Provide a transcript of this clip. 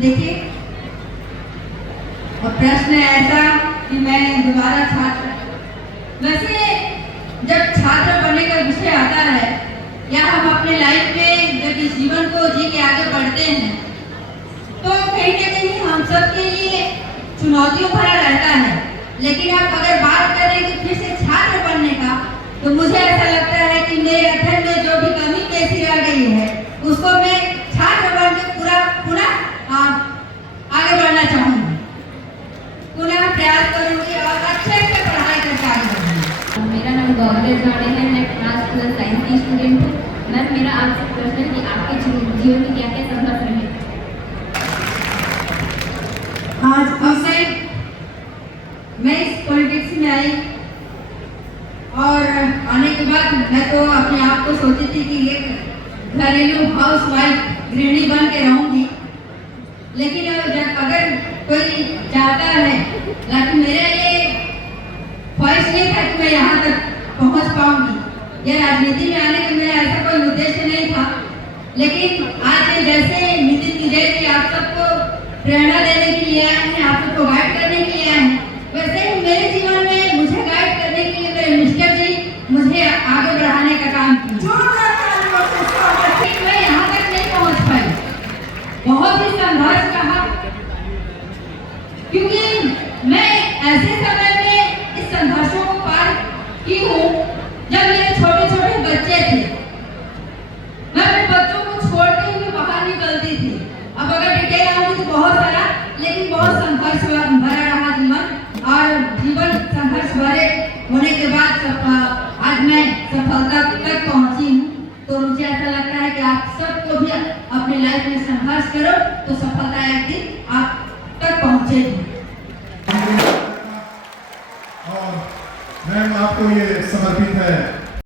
देखिए, और प्रश्न है ऐसा कि मैं दोबारा छात्र, वैसे जब छात्र बनने का विषय आता है या हम अपने लाइफ में जब इस जीवन को जी के आगे बढ़ते हैं तो कहीं ना कहीं हम सब के लिए चुनौतियों भरा रहता है। लेकिन अब अगर बात करें कि फिर से छात्र बनने का, तो मुझे ऐसा लगता है कि मेरे अध्ययन में जो भी कमी पेशी रह गई है उसको मैं छात्र बन के पुनः आगे बढ़ना चाहूँगी, पुनः प्रयास करूँगी और अच्छे से पढ़ाई करके आगे बढ़ूँगी। मेरा नाम गौरव जाड़े है, मैं क्लास 12 साइंस की स्टूडेंट हूँ। मैम, मेरा आपसे प्रश्न है कि आपके जीवन में क्या क्या संघर्ष रहे? आज अवसर मैं इस पॉलिटिक्स में आई और आने के बाद मैं तो अपने आप को सोची थी कि एक घरेलू हाउस वाइफ गृहिणी बन के रहूंगी। लेकिन जब अगर कोई चाहता है, लेकिन मेरा ये ख्वाहिश नहीं था कि मैं यहाँ तक पहुँच पाऊंगी, या राजनीति में आने का मेरा ऐसा कोई उद्देश्य नहीं था। लेकिन आज जैसे नितिन विजय जी आप सबको प्रेरणा देने के लिए आए हैं, आप सबको गाइड करने के लिए आए हैं, वैसे ही मेरे जीवन में मुझे गाइड करने के लिए मेरे मिस्टर जी मुझे आगे बढ़ाने का काम किया। मैं यहाँ तक नहीं पहुँच पाई, बहुत ही संघर्ष रहा, क्योंकि मैं ऐसे समय में इस संघर्षों को पार की हूँ जब मेरे छोटे छोटे बच्चे थे। मैं अपने बच्चों को छोड़ते हुए बाहर निकलती थी। अब अगर डिटेल आऊंगी तो बहुत सारा, लेकिन बहुत संघर्ष भरा रहा जीवन, और जीवन संघर्ष भरे होने के बाद आज मैं सफलता तक पहुंची हूँ। तो मुझे ऐसा लगता है कि आप सबको भी अपनी लाइफ में संघर्ष करो तो सफलता एक दिन आप तक पहुंचेगी। और मैम आपको ये समर्पित है